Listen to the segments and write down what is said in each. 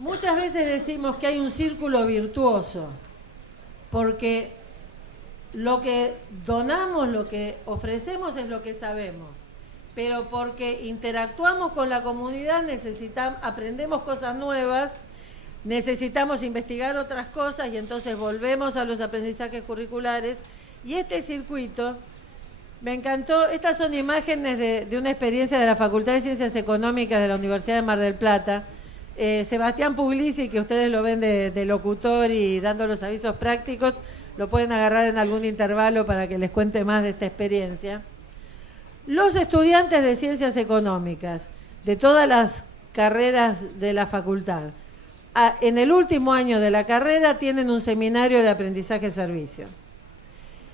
Muchas veces decimos que hay un círculo virtuoso, porque lo que donamos, lo que ofrecemos es lo que sabemos, pero porque interactuamos con la comunidad aprendemos cosas nuevas, necesitamos investigar otras cosas y entonces volvemos a los aprendizajes curriculares. Y este circuito me encantó. Estas son imágenes de una experiencia de la Facultad de Ciencias Económicas de la Universidad de Mar del Plata. Sebastián Puglisi, que ustedes lo ven de locutor y dando los avisos prácticos, lo pueden agarrar en algún intervalo para que les cuente más de esta experiencia. Los estudiantes de Ciencias Económicas, de todas las carreras de la facultad, en el último año de la carrera tienen un seminario de aprendizaje-servicio.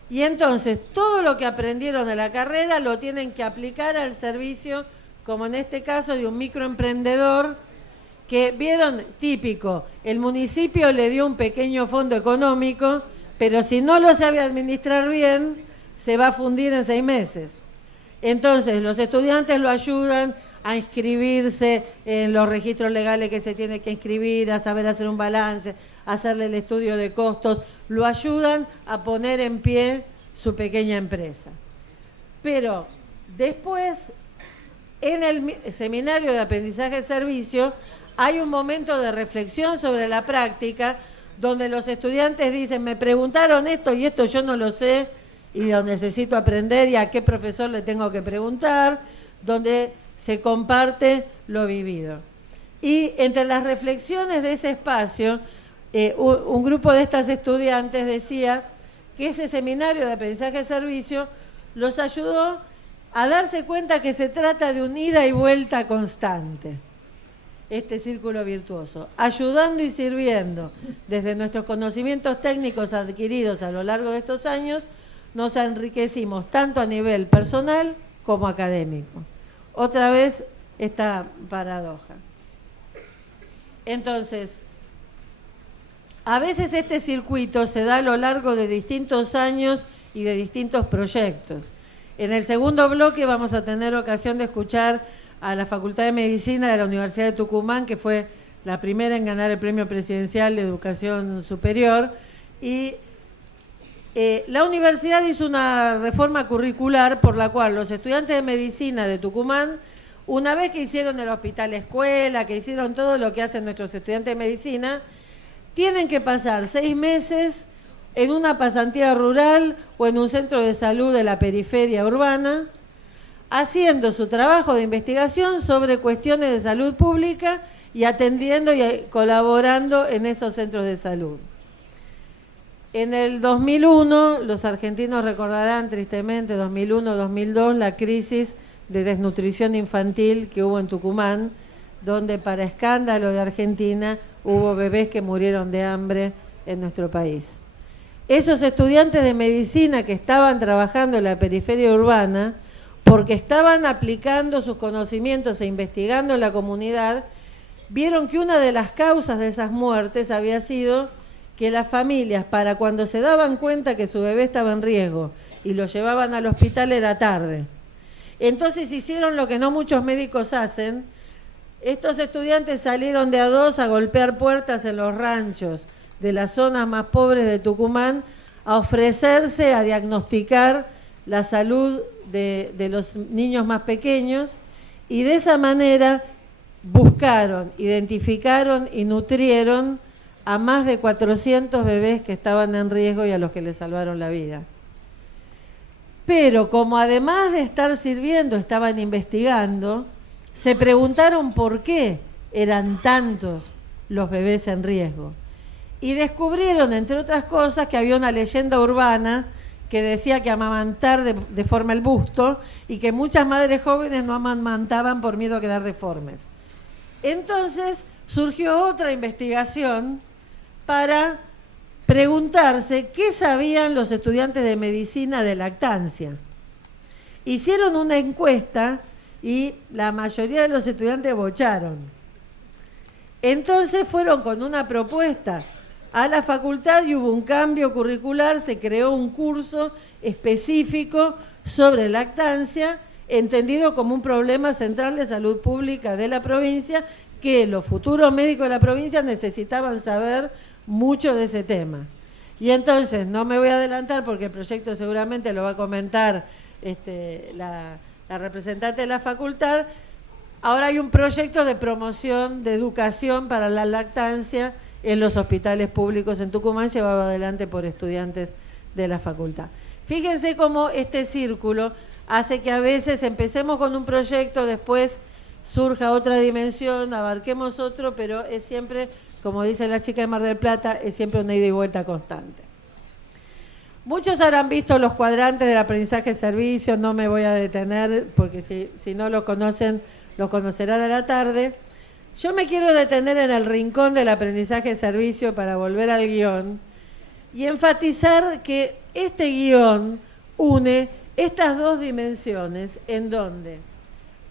Y entonces todo lo que aprendieron en la carrera lo tienen que aplicar al servicio, como en este caso de un microemprendedor que, vieron, típico, el municipio le dio un pequeño fondo económico, pero si no lo sabe administrar bien, se va a fundir en 6 meses. Entonces los estudiantes lo ayudan a inscribirse en los registros legales que se tiene que inscribir, a saber hacer un balance, a hacerle el estudio de costos, lo ayudan a poner en pie su pequeña empresa. Pero después, en el seminario de aprendizaje de servicio, hay un momento de reflexión sobre la práctica, donde los estudiantes dicen, me preguntaron esto y esto yo no lo sé y lo necesito aprender y a qué profesor le tengo que preguntar, donde se comparte lo vivido. Y entre las reflexiones de ese espacio, un grupo de estas estudiantes decía que ese seminario de aprendizaje de servicio los ayudó a darse cuenta que se trata de un ida y vuelta constante. Este círculo virtuoso, ayudando y sirviendo desde nuestros conocimientos técnicos adquiridos a lo largo de estos años, nos enriquecimos tanto a nivel personal como académico. Otra vez esta paradoja. Entonces, a veces este circuito se da a lo largo de distintos años y de distintos proyectos. En el segundo bloque vamos a tener ocasión de escuchar a la Facultad de Medicina de la Universidad de Tucumán, que fue la primera en ganar el Premio Presidencial de Educación Superior. Y la universidad hizo una reforma curricular por la cual los estudiantes de medicina de Tucumán, una vez que hicieron el hospital escuela, que hicieron todo lo que hacen nuestros estudiantes de medicina, tienen que pasar 6 meses en una pasantía rural o en un centro de salud de la periferia urbana, haciendo su trabajo de investigación sobre cuestiones de salud pública y atendiendo y colaborando en esos centros de salud. En el 2001, los argentinos recordarán tristemente, 2001-2002, la crisis de desnutrición infantil que hubo en Tucumán, donde para escándalo de Argentina hubo bebés que murieron de hambre en nuestro país. Esos estudiantes de medicina que estaban trabajando en la periferia urbana, porque estaban aplicando sus conocimientos e investigando en la comunidad, vieron que una de las causas de esas muertes había sido que las familias, para cuando se daban cuenta que su bebé estaba en riesgo y lo llevaban al hospital, era tarde. Entonces hicieron lo que no muchos médicos hacen. Estos estudiantes salieron de a 2 a golpear puertas en los ranchos de las zonas más pobres de Tucumán, a ofrecerse a diagnosticar la salud de los niños más pequeños, y de esa manera buscaron, identificaron y nutrieron a más de 400 bebés que estaban en riesgo y a los que les salvaron la vida. Pero como además de estar sirviendo, estaban investigando, se preguntaron por qué eran tantos los bebés en riesgo. Y descubrieron, entre otras cosas, que había una leyenda urbana que decía que amamantar deforma el busto y que muchas madres jóvenes no amamantaban por miedo a quedar deformes. Entonces surgió otra investigación para preguntarse qué sabían los estudiantes de medicina de lactancia. Hicieron una encuesta y la mayoría de los estudiantes bocharon. Entonces fueron con una propuesta a la facultad y hubo un cambio curricular, se creó un curso específico sobre lactancia, entendido como un problema central de salud pública de la provincia, que los futuros médicos de la provincia necesitaban saber mucho de ese tema. Y entonces, no me voy a adelantar porque el proyecto seguramente lo va a comentar la representante de la facultad. Ahora hay un proyecto de promoción de educación para la lactancia en los hospitales públicos en Tucumán, llevado adelante por estudiantes de la facultad. Fíjense cómo este círculo hace que a veces empecemos con un proyecto, después surja otra dimensión, abarquemos otro, pero es siempre, como dice la chica de Mar del Plata, es siempre una ida y vuelta constante. Muchos habrán visto los cuadrantes del aprendizaje-servicio, no me voy a detener porque si no los conocen, los conocerán a la tarde. Yo me quiero detener en el rincón del aprendizaje-servicio para volver al guión y enfatizar que este guión une estas dos dimensiones en donde,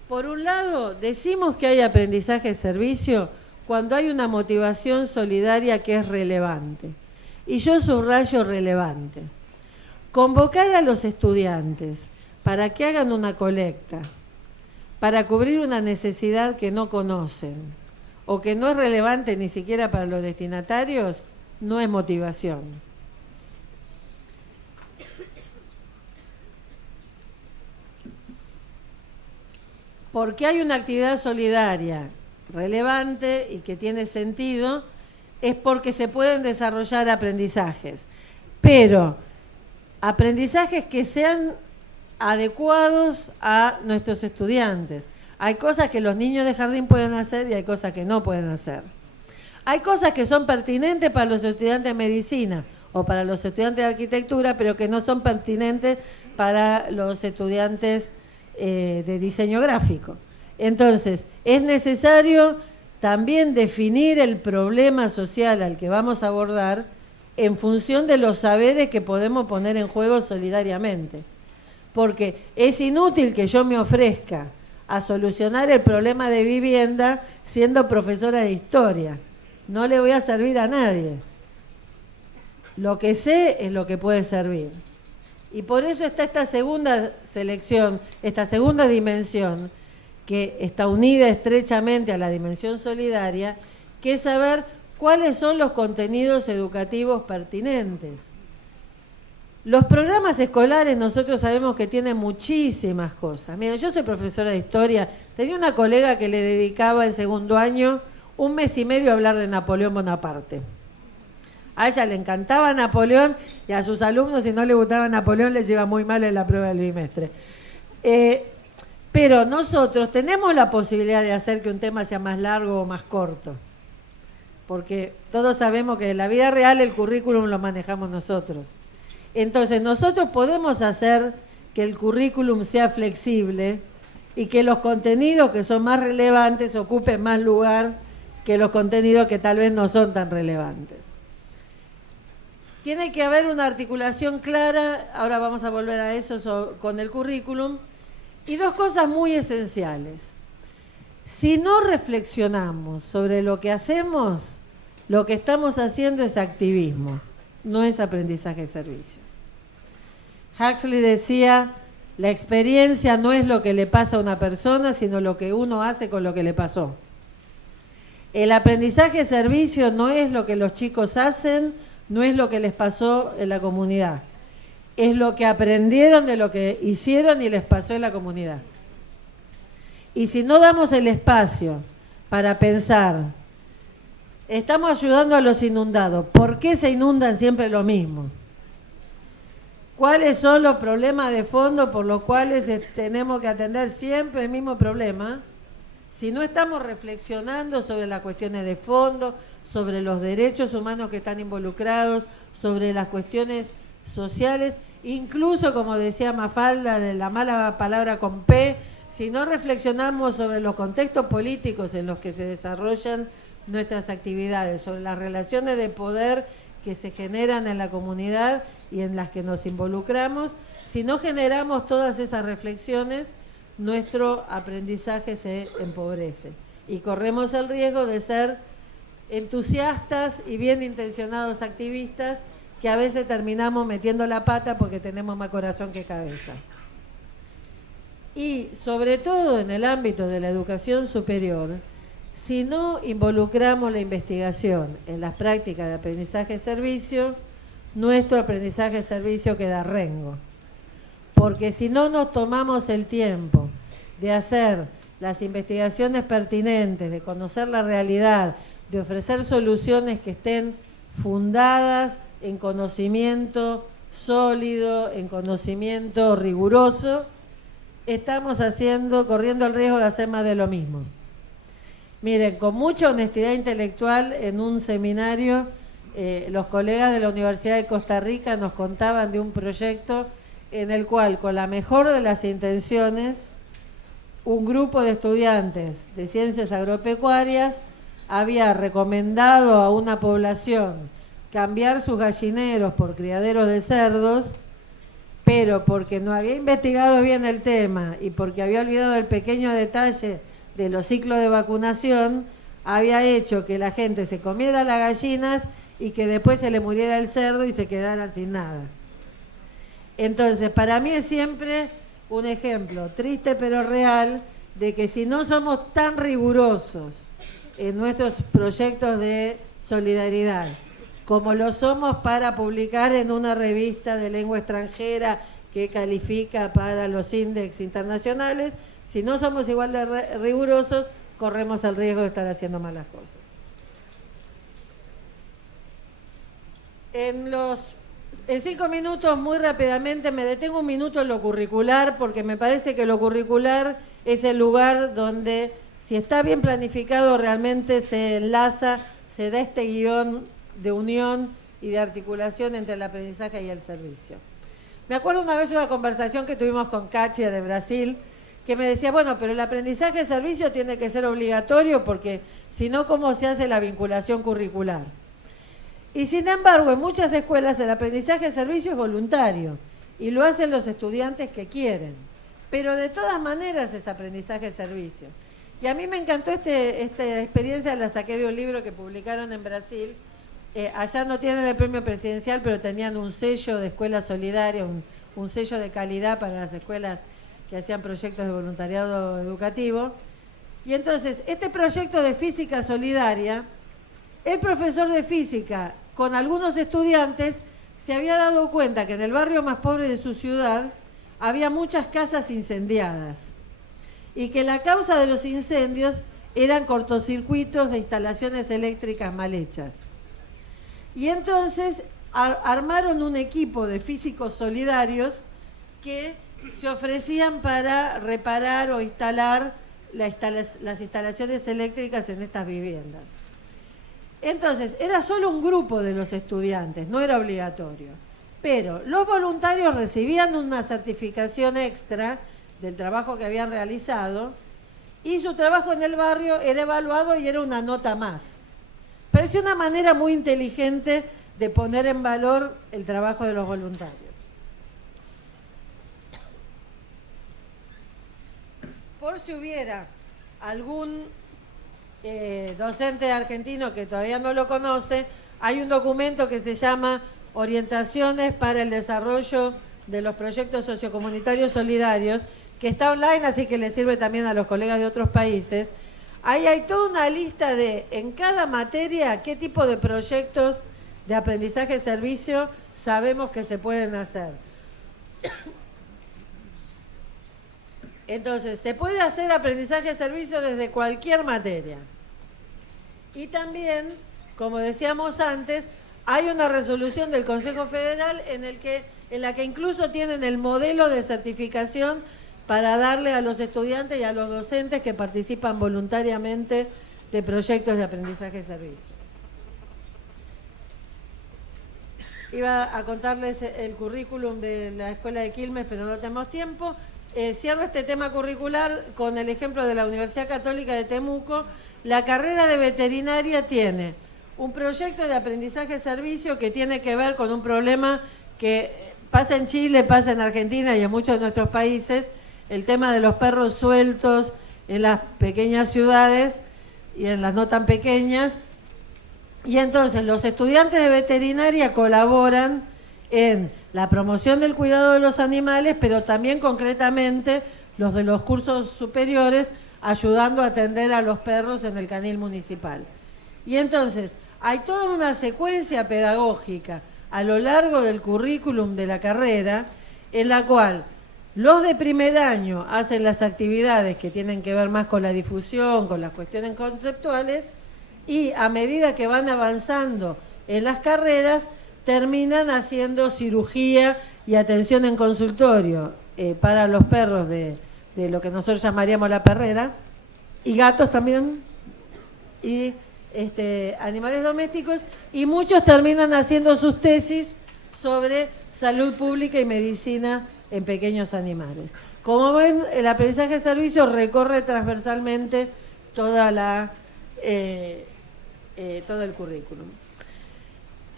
por un lado, decimos que hay aprendizaje-servicio cuando hay una motivación solidaria que es relevante. Y yo subrayo relevante. Convocar a los estudiantes para que hagan una colecta, para cubrir una necesidad que no conocen o que no es relevante ni siquiera para los destinatarios, no es motivación. Porque hay una actividad solidaria relevante y que tiene sentido, es porque se pueden desarrollar aprendizajes, pero aprendizajes que sean adecuados a nuestros estudiantes. Hay cosas que los niños de jardín pueden hacer y hay cosas que no pueden hacer. Hay cosas que son pertinentes para los estudiantes de medicina o para los estudiantes de arquitectura, pero que no son pertinentes para los estudiantes de diseño gráfico. Entonces, es necesario también definir el problema social al que vamos a abordar en función de los saberes que podemos poner en juego solidariamente. Porque es inútil que yo me ofrezca a solucionar el problema de vivienda siendo profesora de historia. No le voy a servir a nadie. Lo que sé es lo que puede servir. Y por eso está esta segunda selección, esta segunda dimensión, que está unida estrechamente a la dimensión solidaria, que es saber cuáles son los contenidos educativos pertinentes. Los programas escolares nosotros sabemos que tienen muchísimas cosas. Mira, yo soy profesora de historia, tenía una colega que le dedicaba en segundo año 1 mes y medio a hablar de Napoleón Bonaparte. A ella le encantaba Napoleón y a sus alumnos, si no le gustaba Napoleón, les iba muy mal en la prueba del bimestre. Pero nosotros tenemos la posibilidad de hacer que un tema sea más largo o más corto, porque todos sabemos que en la vida real el currículum lo manejamos nosotros. Entonces nosotros podemos hacer que el currículum sea flexible y que los contenidos que son más relevantes ocupen más lugar que los contenidos que tal vez no son tan relevantes. Tiene que haber una articulación clara, ahora vamos a volver a eso con el currículum, y dos cosas muy esenciales. Si no reflexionamos sobre lo que hacemos, lo que estamos haciendo es activismo, no es aprendizaje-servicio. Huxley decía, la experiencia no es lo que le pasa a una persona, sino lo que uno hace con lo que le pasó. El aprendizaje-servicio no es lo que los chicos hacen, no es lo que les pasó en la comunidad. Es lo que aprendieron de lo que hicieron y les pasó en la comunidad. Y si no damos el espacio para pensar, estamos ayudando a los inundados, ¿por qué se inundan siempre lo mismo? ¿Cuáles son los problemas de fondo por los cuales tenemos que atender siempre el mismo problema? Si no estamos reflexionando sobre las cuestiones de fondo, sobre los derechos humanos que están involucrados, sobre las cuestiones sociales, incluso, como decía Mafalda, de la mala palabra con P, si no reflexionamos sobre los contextos políticos en los que se desarrollan nuestras actividades, sobre las relaciones de poder que se generan en la comunidad y en las que nos involucramos, si no generamos todas esas reflexiones, nuestro aprendizaje se empobrece y corremos el riesgo de ser entusiastas y bien intencionados activistas que a veces terminamos metiendo la pata porque tenemos más corazón que cabeza. Y sobre todo en el ámbito de la educación superior, Si no involucramos la investigación en las prácticas de aprendizaje-servicio, nuestro aprendizaje-servicio queda rengo. Porque si no nos tomamos el tiempo de hacer las investigaciones pertinentes, de conocer la realidad, de ofrecer soluciones que estén fundadas en conocimiento sólido, en conocimiento riguroso, estamos corriendo el riesgo de hacer más de lo mismo. Miren, con mucha honestidad intelectual, en un seminario, los colegas de la Universidad de Costa Rica nos contaban de un proyecto en el cual, con la mejor de las intenciones, un grupo de estudiantes de ciencias agropecuarias había recomendado a una población cambiar sus gallineros por criaderos de cerdos, pero porque no había investigado bien el tema y porque había olvidado el pequeño detalle de los ciclos de vacunación, había hecho que la gente se comiera las gallinas y que después se le muriera el cerdo y se quedaran sin nada. Entonces, para mí es siempre un ejemplo triste pero real de que si no somos tan rigurosos en nuestros proyectos de solidaridad como lo somos para publicar en una revista de lengua extranjera que califica para los índices internacionales, si no somos igual de rigurosos, corremos el riesgo de estar haciendo malas cosas. En 5 minutos, muy rápidamente, me detengo un minuto en lo curricular, porque me parece que lo curricular es el lugar donde, si está bien planificado, realmente se enlaza, se da este guión de unión y de articulación entre el aprendizaje y el servicio. Me acuerdo una vez una conversación que tuvimos con Katia de Brasil, que me decía, bueno, pero el aprendizaje de servicio tiene que ser obligatorio porque si no, ¿cómo se hace la vinculación curricular? Y sin embargo, en muchas escuelas el aprendizaje de servicio es voluntario y lo hacen los estudiantes que quieren, pero de todas maneras es aprendizaje de servicio. Y a mí me encantó esta experiencia, la saqué de un libro que publicaron en Brasil. Allá no tienen el premio presidencial, pero tenían un sello de escuela solidaria, un sello de calidad para las escuelas que hacían proyectos de voluntariado educativo. Y entonces, este proyecto de física solidaria, el profesor de física, con algunos estudiantes, se había dado cuenta que en el barrio más pobre de su ciudad había muchas casas incendiadas y que la causa de los incendios eran cortocircuitos de instalaciones eléctricas mal hechas. Y entonces armaron un equipo de físicos solidarios que se ofrecían para reparar o instalar las instalaciones eléctricas en estas viviendas. Entonces, era solo un grupo de los estudiantes, no era obligatorio. Pero los voluntarios recibían una certificación extra del trabajo que habían realizado y su trabajo en el barrio era evaluado y era una nota más. Pareció una manera muy inteligente de poner en valor el trabajo de los voluntarios. Por si hubiera algún docente argentino que todavía no lo conoce, hay un documento que se llama Orientaciones para el Desarrollo de los Proyectos Sociocomunitarios Solidarios, que está online, así que le sirve también a los colegas de otros países. Ahí hay toda una lista de, en cada materia, qué tipo de proyectos de aprendizaje-servicio sabemos que se pueden hacer. Entonces, se puede hacer aprendizaje-servicio desde cualquier materia. Y también, como decíamos antes, hay una resolución del Consejo Federal en la que incluso tienen el modelo de certificación para darle a los estudiantes y a los docentes que participan voluntariamente de proyectos de aprendizaje-servicio. Iba a contarles el currículum de la Escuela de Quilmes, pero no tenemos tiempo. Cierro este tema curricular con el ejemplo de la Universidad Católica de Temuco. La carrera de veterinaria tiene un proyecto de aprendizaje-servicio que tiene que ver con un problema que pasa en Chile, pasa en Argentina y en muchos de nuestros países, el tema de los perros sueltos en las pequeñas ciudades y en las no tan pequeñas. Y entonces los estudiantes de veterinaria colaboran en la promoción del cuidado de los animales, pero también concretamente los de los cursos superiores ayudando a atender a los perros en el canil municipal. Y entonces, hay toda una secuencia pedagógica a lo largo del currículum de la carrera, en la cual los de primer año hacen las actividades que tienen que ver más con la difusión, con las cuestiones conceptuales, y a medida que van avanzando en las carreras, terminan haciendo cirugía y atención en consultorio para los perros de lo que nosotros llamaríamos la perrera, y gatos también, y animales domésticos, y muchos terminan haciendo sus tesis sobre salud pública y medicina en pequeños animales. Como ven, el aprendizaje de servicio recorre transversalmente toda todo el currículum.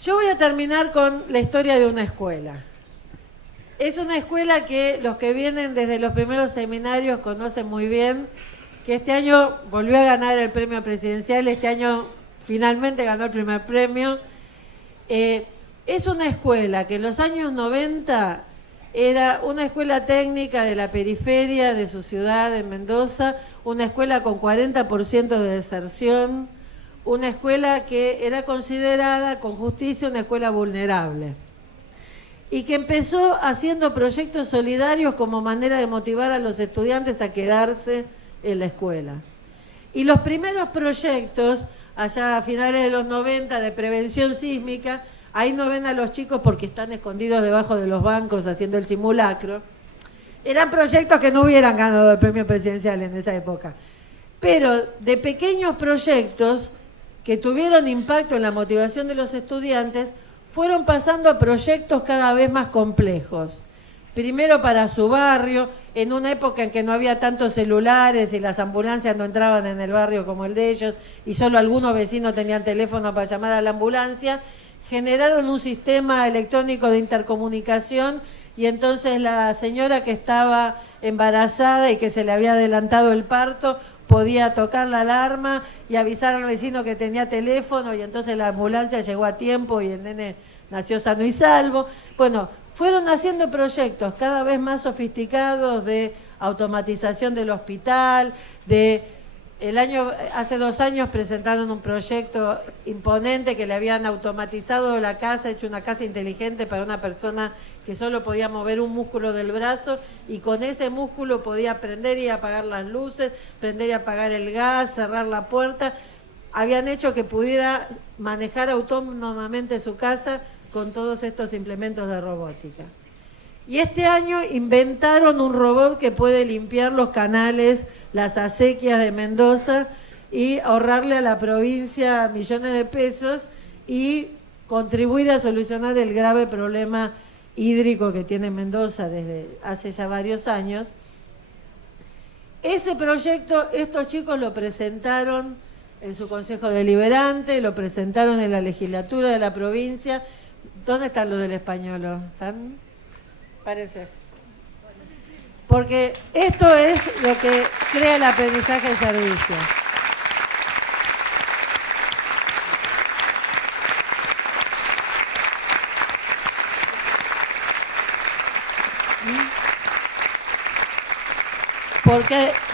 Yo voy a terminar con la historia de una escuela. Es una escuela que los que vienen desde los primeros seminarios conocen muy bien, que este año volvió a ganar el premio presidencial, este año finalmente ganó el primer premio. Es una escuela que en los años 90 era una escuela técnica de la periferia de su ciudad, en Mendoza, una escuela con 40% de deserción, una escuela que era considerada con justicia una escuela vulnerable y que empezó haciendo proyectos solidarios como manera de motivar a los estudiantes a quedarse en la escuela. Y los primeros proyectos, allá a finales de los 90, de prevención sísmica, ahí no ven a los chicos porque están escondidos debajo de los bancos haciendo el simulacro, eran proyectos que no hubieran ganado el premio presidencial en esa época, pero de pequeños proyectos que tuvieron impacto en la motivación de los estudiantes, fueron pasando a proyectos cada vez más complejos. Primero para su barrio, en una época en que no había tantos celulares y las ambulancias no entraban en el barrio como el de ellos, y solo algunos vecinos tenían teléfono para llamar a la ambulancia, generaron un sistema electrónico de intercomunicación, y entonces la señora que estaba embarazada y que se le había adelantado el parto, podía tocar la alarma y avisar al vecino que tenía teléfono, y entonces la ambulancia llegó a tiempo y el nene nació sano y salvo. Bueno, fueron haciendo proyectos cada vez más sofisticados de automatización del hospital, hace 2 años presentaron un proyecto imponente que le habían automatizado la casa, hecho una casa inteligente para una persona que solo podía mover un músculo del brazo, y con ese músculo podía prender y apagar las luces, prender y apagar el gas, cerrar la puerta. Habían hecho que pudiera manejar autónomamente su casa con todos estos implementos de robótica. Y este año inventaron un robot que puede limpiar los canales, las acequias de Mendoza, y ahorrarle a la provincia millones de pesos y contribuir a solucionar el grave problema hídrico que tiene Mendoza desde hace ya varios años. Ese proyecto, estos chicos lo presentaron en su consejo deliberante, lo presentaron en la legislatura de la provincia. ¿Dónde están los del Españolo? ¿Están? Parece. Porque esto es lo que crea el aprendizaje de servicio.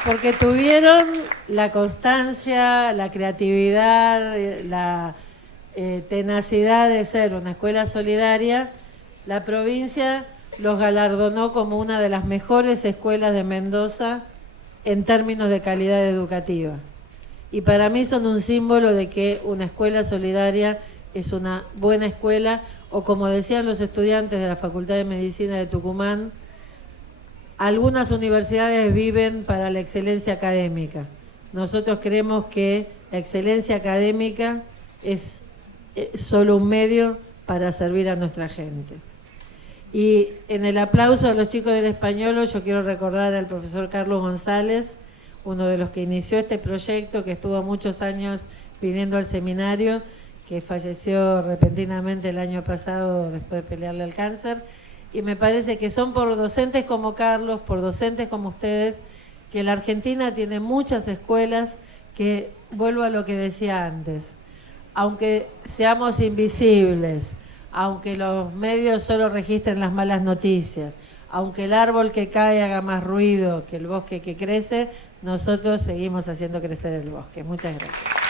Porque tuvieron la constancia, la creatividad, la tenacidad de ser una escuela solidaria. La provincia los galardonó como una de las mejores escuelas de Mendoza en términos de calidad educativa. Y para mí son un símbolo de que una escuela solidaria es una buena escuela, o como decían los estudiantes de la Facultad de Medicina de Tucumán, algunas universidades viven para la excelencia académica. Nosotros creemos que la excelencia académica es solo un medio para servir a nuestra gente. Y en el aplauso a los chicos del Españolo, yo quiero recordar al profesor Carlos González, uno de los que inició este proyecto, que estuvo muchos años viniendo al seminario, que falleció repentinamente el año pasado después de pelearle al cáncer. Y me parece que son por docentes como Carlos, por docentes como ustedes, que la Argentina tiene muchas escuelas que, vuelvo a lo que decía antes, aunque seamos invisibles, aunque los medios solo registren las malas noticias, aunque el árbol que cae haga más ruido que el bosque que crece, nosotros seguimos haciendo crecer el bosque. Muchas gracias.